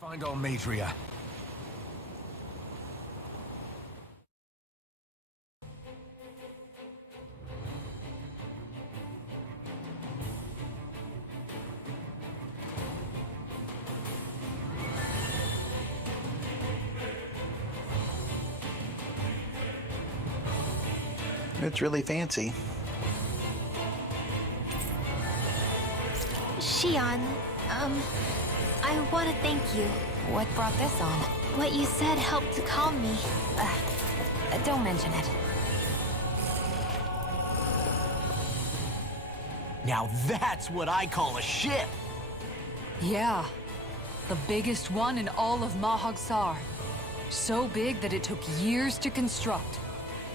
Find Almeidrea. It's really fancy. Shion, I want to thank you. What brought this on? What you said helped to calm me. Don't mention it. Now that's what I call a ship! Yeah. The biggest one in all of Mahagsar. So big that it took years to construct.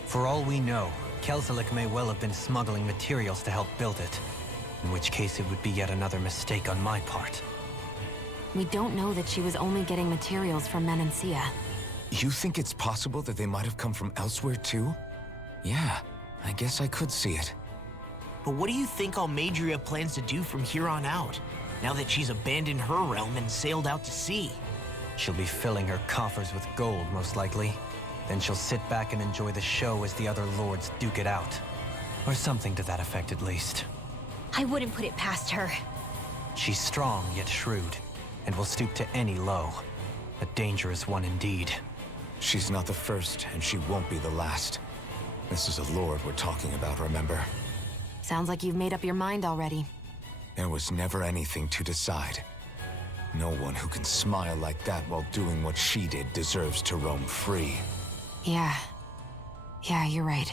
For all we know, Kelzelik may well have been smuggling materials to help build it. In which case it would be yet another mistake on my part. We don't know that she was only getting materials from Menancia. You think it's possible that they might have come from elsewhere too? Yeah, I guess I could see it. But what do you think Almeidrea plans to do from here on out, now that she's abandoned her realm and sailed out to sea? She'll be filling her coffers with gold, most likely. Then she'll sit back and enjoy the show as the other lords duke it out. Or something to that effect, at least. I wouldn't put it past her. She's strong, yet shrewd, and will stoop to any low. A dangerous one indeed. She's not the first, and she won't be the last. This is a lord we're talking about, remember? Sounds like you've made up your mind already. There was never anything to decide. No one who can smile like that while doing what she did deserves to roam free. Yeah, you're right.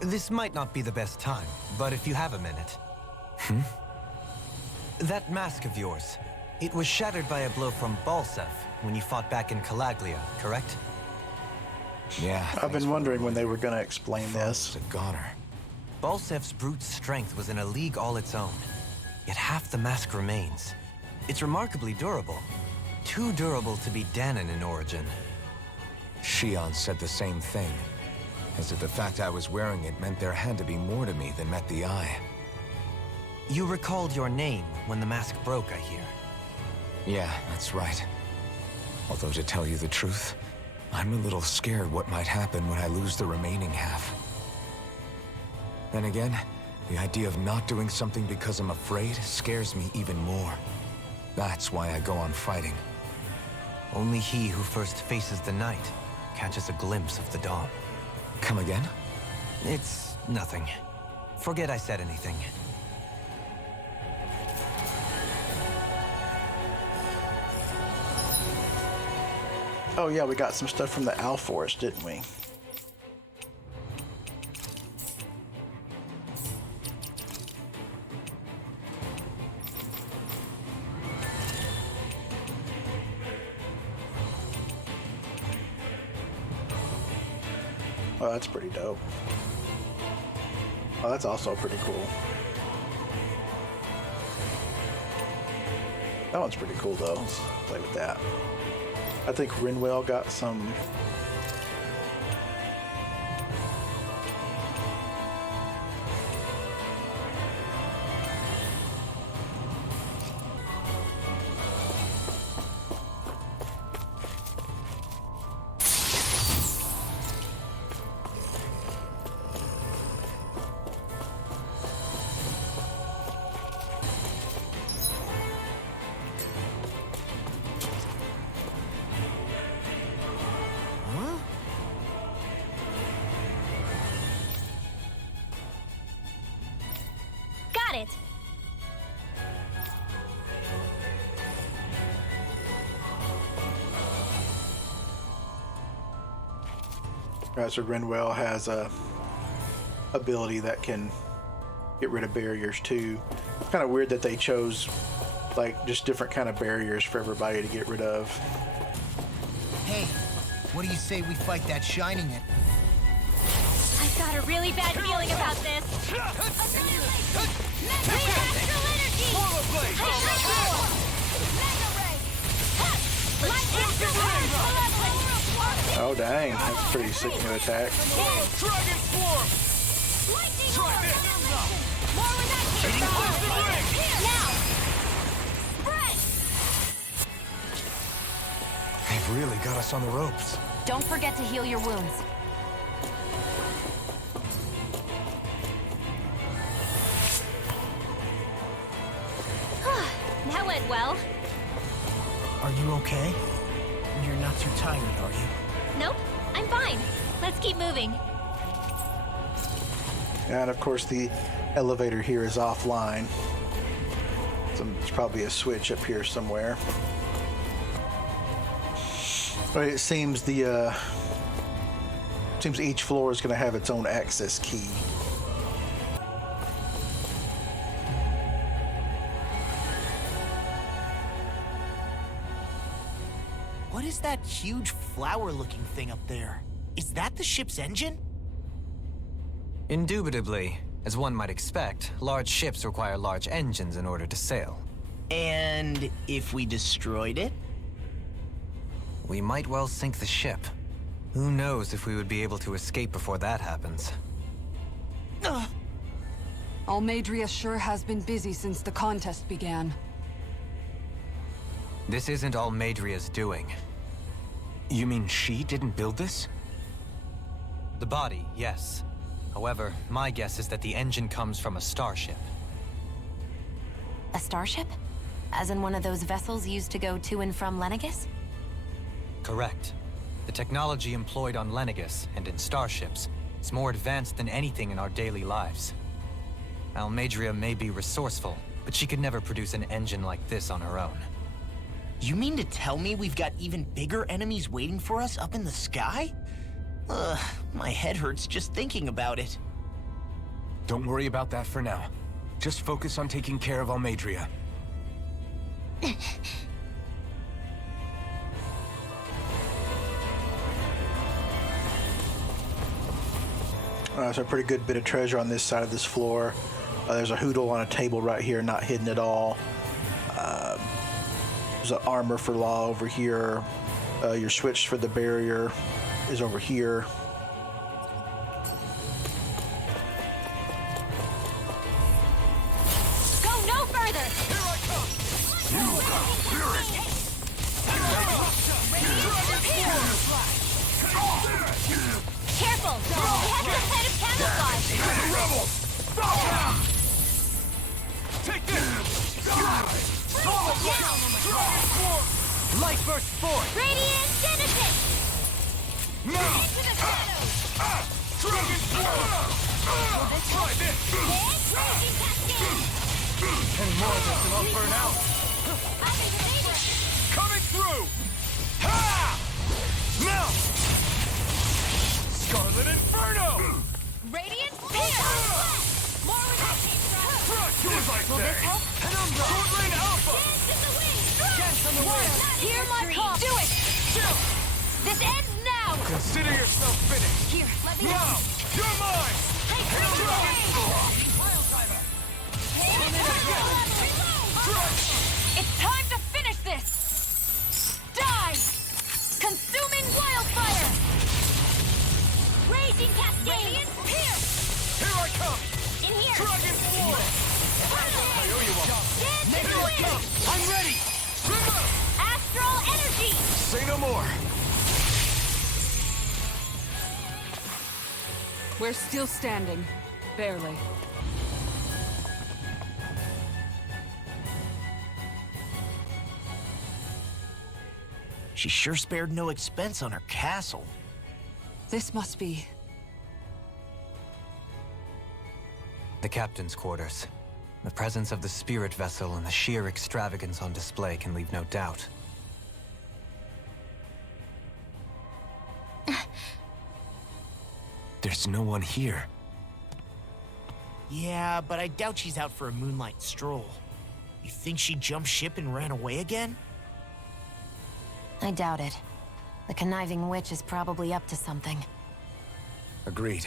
This might not be the best time, but if you have a minute... That mask of yours, it was shattered by a blow from Balsev when you fought back in Calaglia, correct? Yeah. I've been wondering when they were going to explain this. It's a goner. Balsev's brute strength was in a league all its own, yet half the mask remains. It's remarkably durable. Too durable to be Danon in origin. Shion said the same thing. As if the fact I was wearing it meant there had to be more to me than met the eye. You recalled your name when the mask broke, I hear. Yeah, that's right. Although to tell you the truth, I'm a little scared what might happen when I lose the remaining half. Then again, the idea of not doing something because I'm afraid scares me even more. That's why I go on fighting. Only he who first faces the night catches a glimpse of the dawn. Come again? It's nothing. Forget I said anything. Oh yeah, we got some stuff from the Alforest, didn't we? Oh, that's pretty dope. Oh, that's also pretty cool. That one's pretty cool though. Let's play with that. I think Rinwell got some. Got it! Right, so Rinwell has a ability that can get rid of barriers too. It's kind of weird that they chose like just different kind of barriers for everybody to get rid of. Hey, what do you say we fight that shining it? I've got a really bad feeling about this. Mega Astral Energy! Mega Ray! Oh dang, that's a pretty sick new attack. Lightning orb! More with that kick! Now! Spread! They've really got us on the ropes. Don't forget to heal your wounds. That went well. Are you okay? You're not too tired, are you? Nope, I'm fine. Let's keep moving. And of course the elevator here is offline. So there's probably a switch up here somewhere. But it seems seems each floor is going to have its own access key. What is that huge flower-looking thing up there? Is that the ship's engine? Indubitably. As one might expect, large ships require large engines in order to sail. And if we destroyed it? We might well sink the ship. Who knows if we would be able to escape before that happens. Almeidrea sure has been busy since the contest began. This isn't Almeidrea's doing. You mean she didn't build this? The body, yes. However, my guess is that the engine comes from a starship. A starship? As in one of those vessels used to go to and from Lenegus? Correct. The technology employed on Lenegus and in starships is more advanced than anything in our daily lives. Almeidrea may be resourceful, but she could never produce an engine like this on her own. You mean to tell me we've got even bigger enemies waiting for us up in the sky? Ugh, my head hurts just thinking about it. Don't worry about that for now. Just focus on taking care of Almeidrea. There's a pretty good bit of treasure on this side of this floor. There's a hoodle on a table right here, not hidden at all. There's an armor for Law over here. Your switch for the barrier is over here. Go no further! Here I come! You got spirit! Careful! He has some kind of camouflage! Rebels! Take this! Light burst forth! Radiant Genesis! Now! Into the shadows! Dragon Swarm! Try this! Raging Cascade! Any more of this and I'll burn out! Coming through! Ha! Now! Scarlet Inferno! Radiant Spear! More with that came from! Crush, as I Will this say! help? Penumbra! Swordblade Alpha! Dance in the wind! Dance on the wind! Hear my call! Do it! This ends now! Consider yourself finished! Here, let me Now! You're mine! Take Dragon Swarm! It's time to finish this! Die! Consuming wildfire! Raging Cascade! Here! Here I come! In here! Dragon Swarm! I owe you one! Dance in the wind! I'm ready! Remember! Astral Energy! Say no more! We're still standing. Barely. She sure spared no expense on her castle. This must be... The captain's quarters. The presence of the spirit vessel and the sheer extravagance on display can leave no doubt. There's no one here. Yeah, but I doubt she's out for a moonlight stroll. You think she jumped ship and ran away again? I doubt it. The conniving witch is probably up to something. Agreed.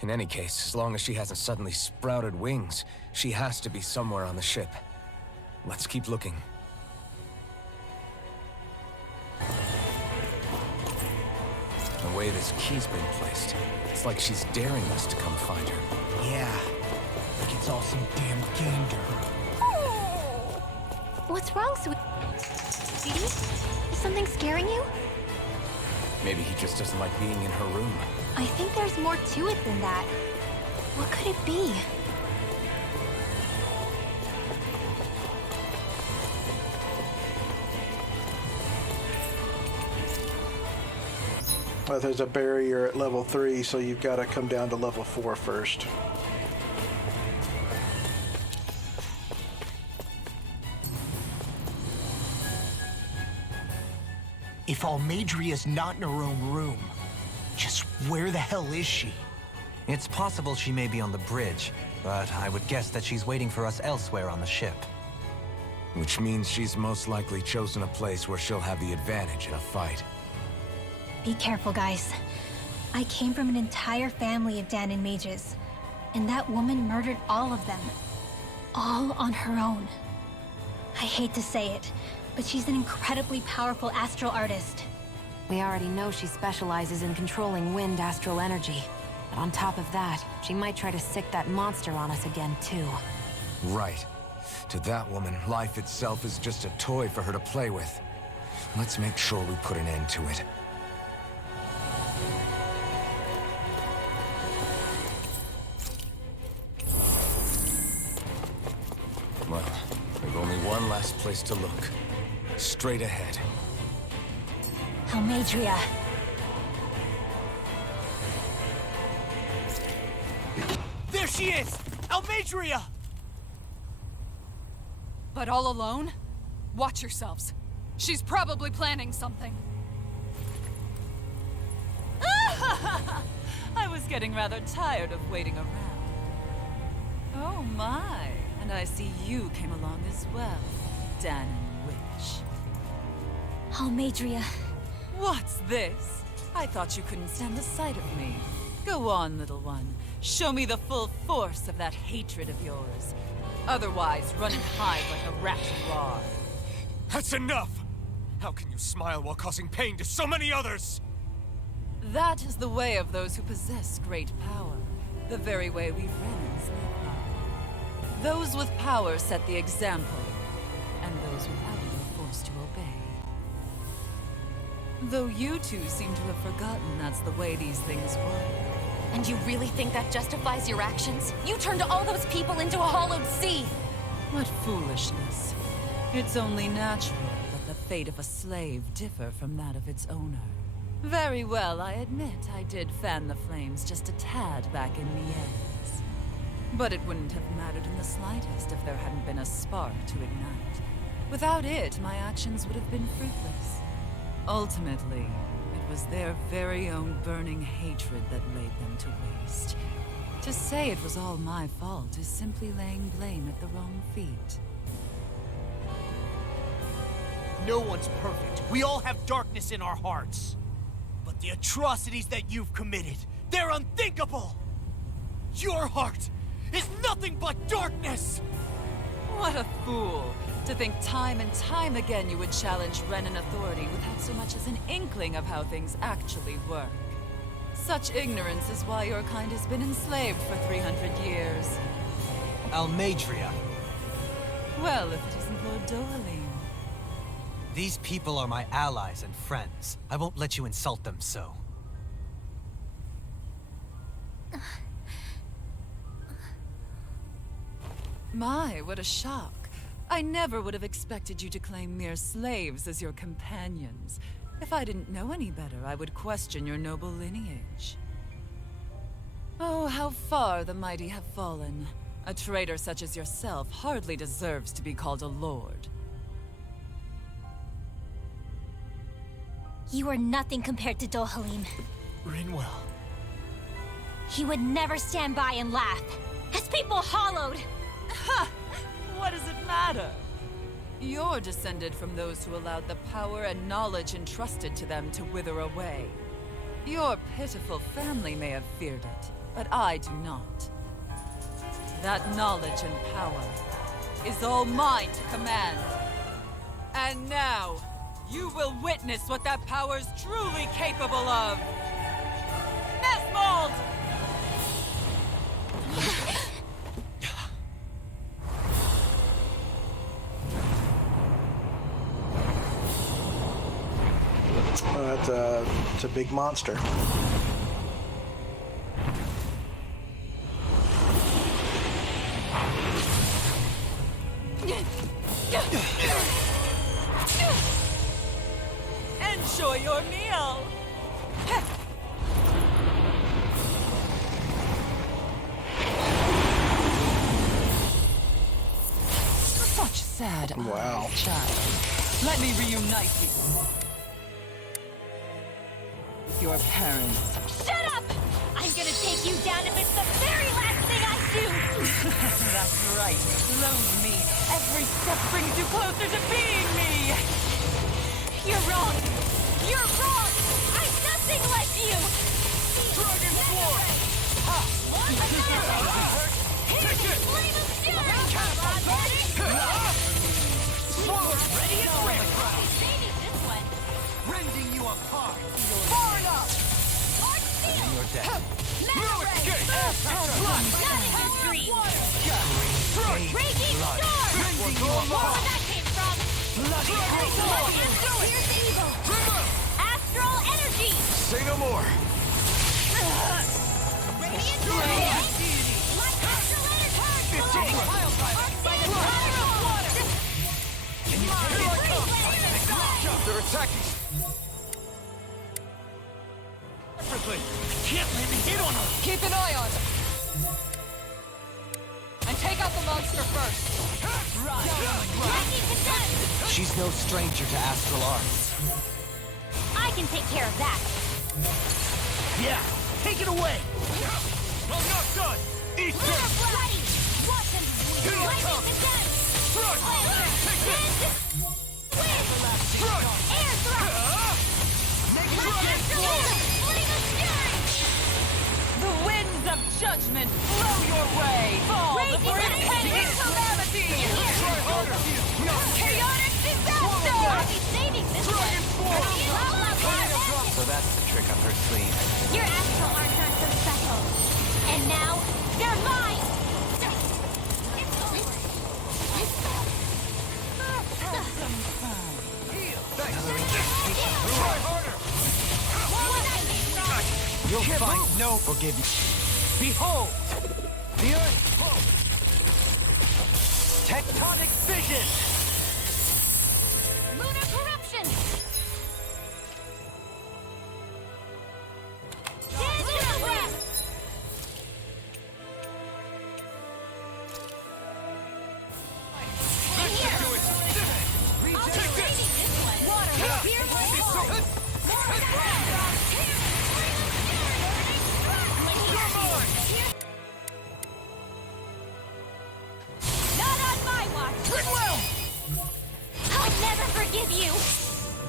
In any case, as long as she hasn't suddenly sprouted wings, she has to be somewhere on the ship. Let's keep looking. way this key's been placed. It's like she's daring us to come find her. Yeah, like it's all some damn game to her. What's wrong, sweetie? Is something scaring you? Maybe he just doesn't like being in her room. I think there's more to it than that. What could it be? Well, there's a barrier at level 3, so you've got to come down to level 4 first. If Almeidrea's not in her own room, just where the hell is she? It's possible she may be on the bridge, but I would guess that she's waiting for us elsewhere on the ship. Which means she's most likely chosen a place where she'll have the advantage in a fight. Be careful, guys. I came from an entire family of Danon mages, and that woman murdered all of them. All on her own. I hate to say it, but she's an incredibly powerful astral artist. We already know she specializes in controlling wind astral energy. But on top of that, she might try to sick that monster on us again, too. Right. To that woman, life itself is just a toy for her to play with. Let's make sure we put an end to it. Well, we've only one last place to look. Straight ahead. Almeidrea. There she is! Almeidrea! But all alone? Watch yourselves. She's probably planning something. I was getting rather tired of waiting around. Oh my, and I see you came along as well, Danon Witch. Almeidrea. What's this? I thought you couldn't stand the sight of me. Go on, little one. Show me the full force of that hatred of yours. Otherwise, run and hide like a rat you are. That's enough! How can you smile while causing pain to so many others? That is the way of those who possess great power. The very way we Renans live by. Those with power set the example, and those without it are forced to obey. Though you two seem to have forgotten that's the way these things work. And you really think that justifies your actions? You turned all those people into a hollowed sea! What foolishness. It's only natural that the fate of a slave differ from that of its owner. Very well, I admit I did fan the flames just a tad back in the ends. But it wouldn't have mattered in the slightest if there hadn't been a spark to ignite. Without it, my actions would have been fruitless. Ultimately, it was their very own burning hatred that laid them to waste. To say it was all my fault is simply laying blame at the wrong feet. No one's perfect. We all have darkness in our hearts. But the atrocities that you've committed, they're unthinkable! Your heart is nothing but darkness! What a fool! To think time and time again you would challenge Renan authority without so much as an inkling of how things actually work. Such ignorance is why your kind has been enslaved for 300 years. Almeidrea. Well, if it isn't Lord Dohalim. These people are my allies and friends. I won't let you insult them so. My, what a shock. I never would have expected you to claim mere slaves as your companions. If I didn't know any better, I would question your noble lineage. Oh, how far the mighty have fallen. A traitor such as yourself hardly deserves to be called a lord. You are nothing compared to Dohalim. Rinwell. He would never stand by and laugh. His people hollowed! Ha! What does it matter? You're descended from those who allowed the power and knowledge entrusted to them to wither away. Your pitiful family may have feared it, but I do not. That knowledge and power is all mine to command. And now, you will witness what that power's truly capable of. fault! It's a big monster. Enjoy your meal! Such sad Wow. child. Let me reunite you. With your parents. Shut up! I'm gonna take you down if it's the very last thing I do! That's right. Loathe me. Every step brings you closer to being me! You're wrong! You're wrong! I'm nothing like you! Dragon Sword! Take it! Flame of Fury! Sword ready and ready! Maybe this one. Rending you apart! Far enough! Arch Seal! And you're dead. No escape! Not in your dreams! Raging blood. Storm! Rending you Where apart! that came from? Bloody hell! Here's evil! Astral Energy! Say no more. Radiant Fury! Like Astral Energy! By the power of water! Can you take it? They're attacking. Perfectly! Can't land a hit on her! Keep an eye on him. And take out the monster first. Lightning Condemned! She's no stranger to astral arts. I can take care of that. Yeah! Take it away! I'm not done! Eat Lunar this! Bloody! Watch him! Here you Lightning come. Condemned! Thrust! Take this! Wind! Thrust! Air Thrust! Make Like Dragon Astral Sword! Energy! Flame of Fury! The winds of judgment blow your way! Fall Raging before energy! impending calamity! Try harder! No! Chaotic disaster! I'll be saving this Dragon one! Sword! So that's the trick up her sleeve. Your astral arts aren't so special. And now, they're mine! Try harder! You'll find no forgiveness. Behold! The earth! Tectonic vision! Lunar corruption! Stand to the west! Take this! Water, here, Not on my watch! Goodwill! I'll never forgive you!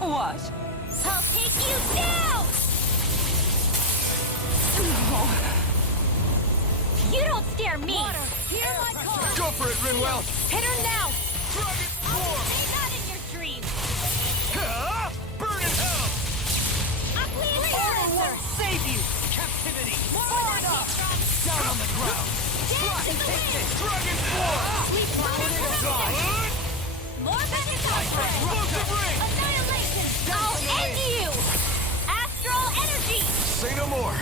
What? I'll take you down! You don't scare me! Hear my call! Go for it, Rinwell! Hit her now! Dragon Sword! Not in your dreams! Burn in hell! Order won't save you! Captivity! Forward up! Down on the ground! Dragon Sword! God! More Explosive ring! Annihilation! I'll end you! Astral Energy! Say no more.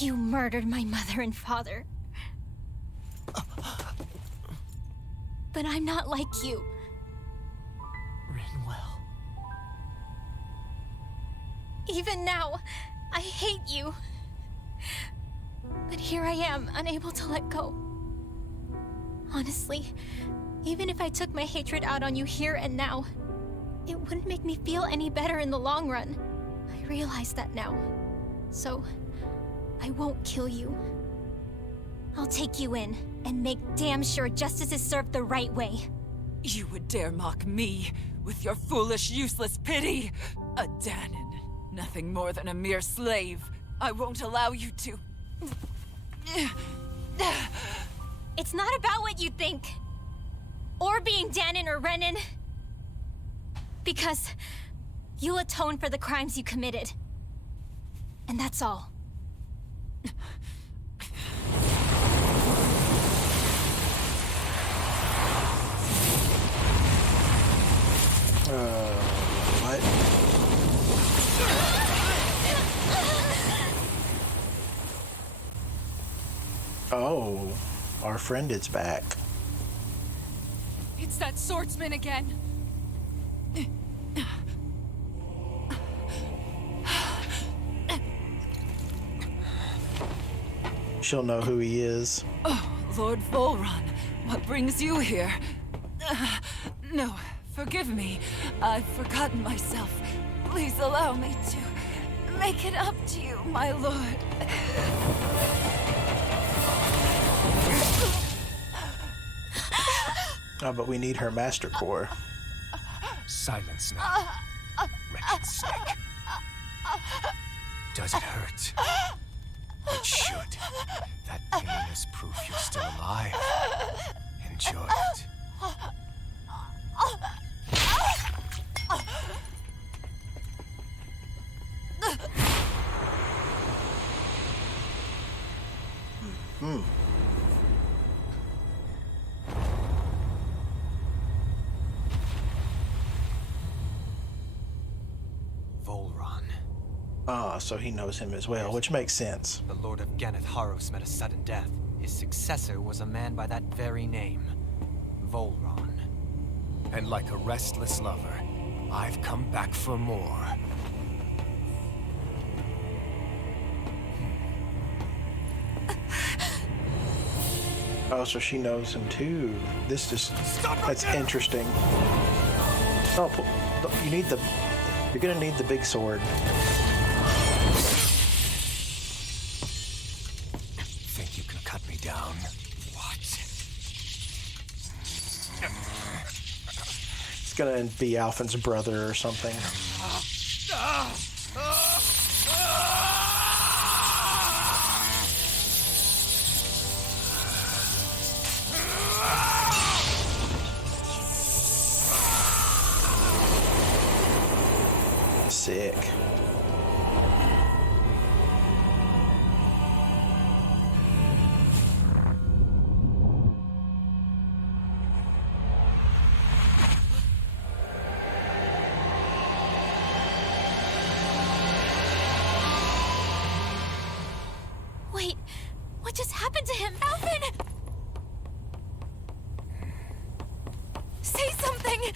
You murdered my mother and father. But I'm not like you. Rinwell. Even now, I hate you. But here I am, unable to let go. Honestly, even if I took my hatred out on you here and now, it wouldn't make me feel any better in the long run. I realize that now. So, I won't kill you. I'll take you in and make damn sure justice is served the right way. You would dare mock me with your foolish, useless pity? A Danon, nothing more than a mere slave. I won't allow you to... It's not about what you think. Or being Danon or Renan. Because you'll atone for the crimes you committed. And that's all. What? Oh, our friend is back. It's that swordsman again. She'll know who he is. Oh, Lord Volron, what brings you here? No, forgive me. I've forgotten myself. Please allow me to make it up to you, my lord. Oh, but we need her master core. Silence now, wretched snake. Does it hurt? It should. That pain is proof you're still alive. Enjoy it. Volron. Ah, so he knows him as well, which makes sense. The Lord of Ganneth Haros met a sudden death. His successor was a man by that very name. Volron. And like a restless lover, I've come back for more. Oh, so she knows him too. This just... That's interesting. Oh, you need the... You're gonna need the big sword. Think you can cut me down? What? It's gonna be Alphen's brother or something. Sick. Wait, what just happened to him? Alphen! Say something!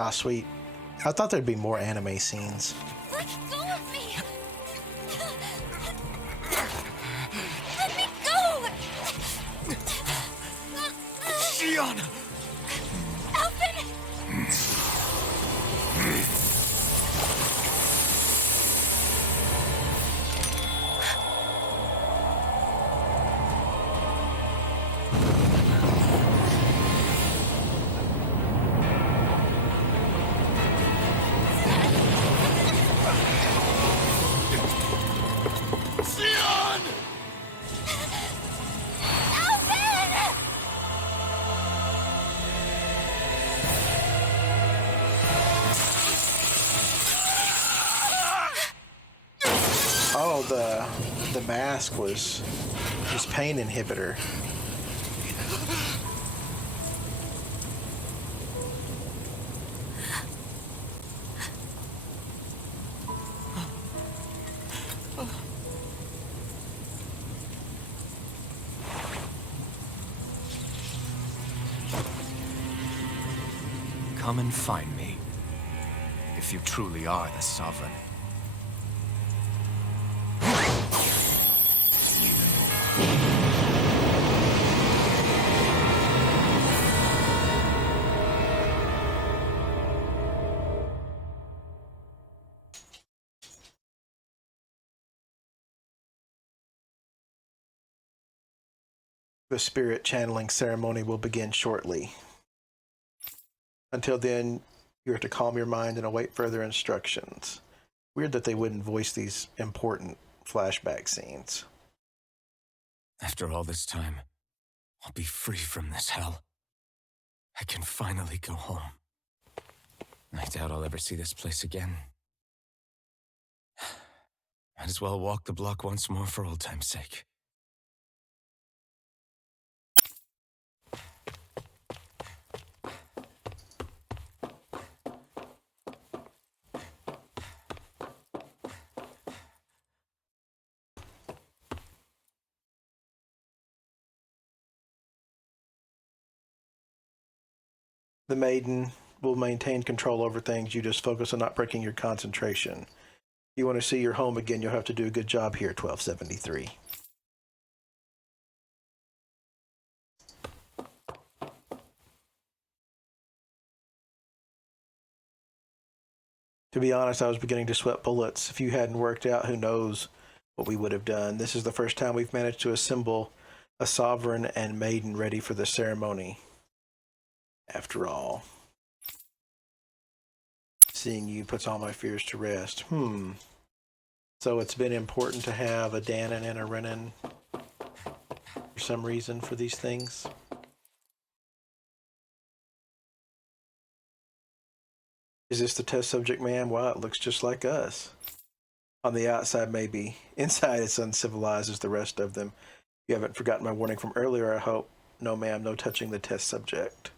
Ah, sweet. I thought there'd be more anime scenes. Let go of me! Let me go! Shion! Alphen! Oh, the mask was his pain inhibitor. Come and find me, if you truly are the Sovereign. The spirit channeling ceremony will begin shortly. Until then, you are to calm your mind and await further instructions. Weird that they wouldn't voice these important flashback scenes. After all this time, I'll be free from this hell. I can finally go home. I doubt I'll ever see this place again. Might as well walk the block once more for old time's sake. The maiden will maintain control over things. You just focus on not breaking your concentration. If you want to see your home again, you'll have to do a good job here, 1273. To be honest, I was beginning to sweat bullets. If you hadn't worked out, who knows what we would have done. This is the first time we've managed to assemble a sovereign and maiden ready for the ceremony. After all, seeing you puts all my fears to rest. So it's been important to have a Danon and a Renan for some reason for these things. Is this the test subject, ma'am? Wow, it looks just like us. On the outside, maybe. Inside, it's uncivilized as the rest of them. You haven't forgotten my warning from earlier, I hope. No, ma'am, no touching the test subject.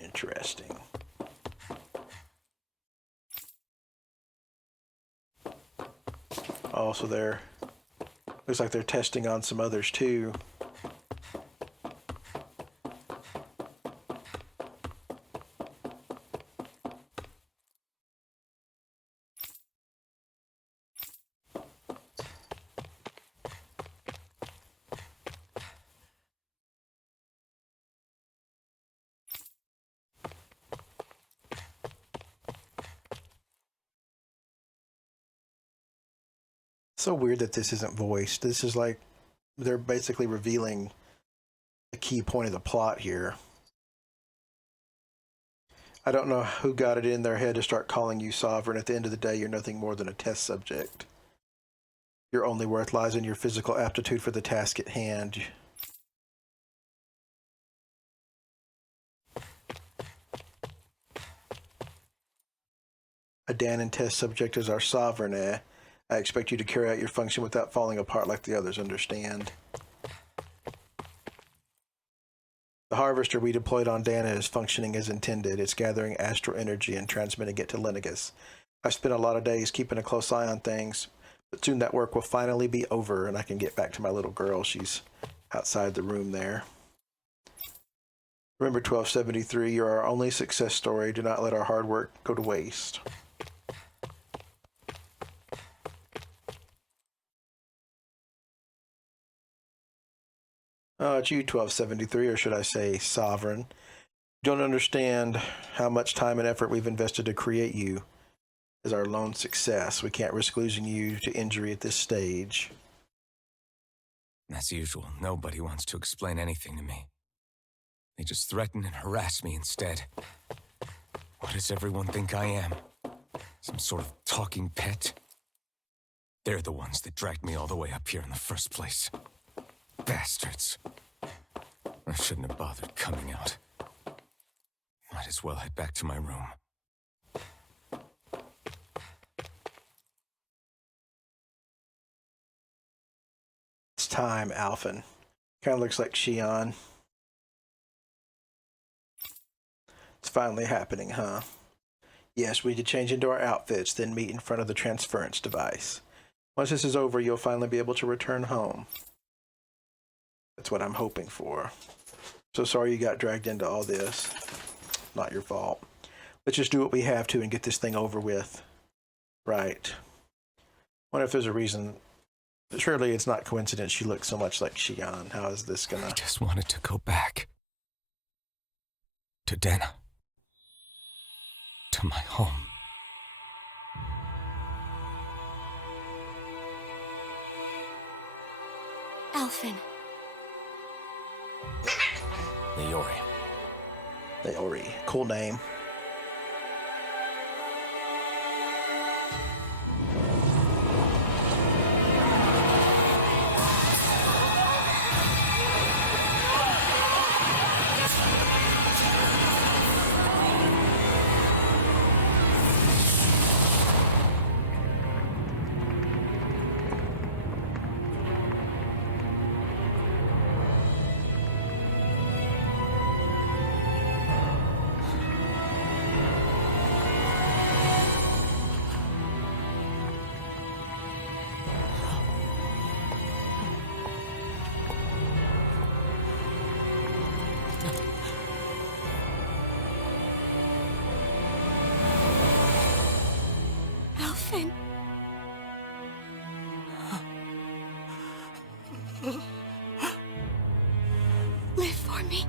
Interesting. Oh, so they're... looks like they're testing on some others, too. So weird that this isn't voiced. This is like they're basically revealing the key point of the plot here. I don't know who got it in their head to start calling you sovereign. At the end of the day, you're nothing more than a test subject. Your only worth lies in your physical aptitude for the task at hand. A Danon test subject is our sovereign, eh? I expect you to carry out your function without falling apart like the others, understand? The harvester we deployed on Dana is functioning as intended. It's gathering astral energy and transmitting it to Lennigus. I've spent a lot of days keeping a close eye on things, but soon that work will finally be over and I can get back to my little girl. She's outside the room there. Remember, 1273, you're our only success story. Do not let our hard work go to waste. It's you, 1273, or should I say Sovereign. You don't understand how much time and effort we've invested to create you as our lone success. We can't risk losing you to injury at this stage. As usual, nobody wants to explain anything to me. They just threaten and harass me instead. What does everyone think I am? Some sort of talking pet? They're the ones that dragged me all the way up here in the first place. Bastards. I shouldn't have bothered coming out. Might as well head back to my room. It's time, Alphen. Kind of looks like Xion. It's finally happening, huh? Yes, we did change into our outfits, then meet in front of the transference device. Once this is over, you'll finally be able to return home. That's what I'm hoping for. So sorry you got dragged into all this. Not your fault. Let's just do what we have to and get this thing over with. Right. Wonder if there's a reason. Surely it's not coincidence she looks so much like Xion. How is this gonna... I just wanted to go back. To Dana. to my home. Alphen. Leori. Leori. Cool name. Alphen. Live for me.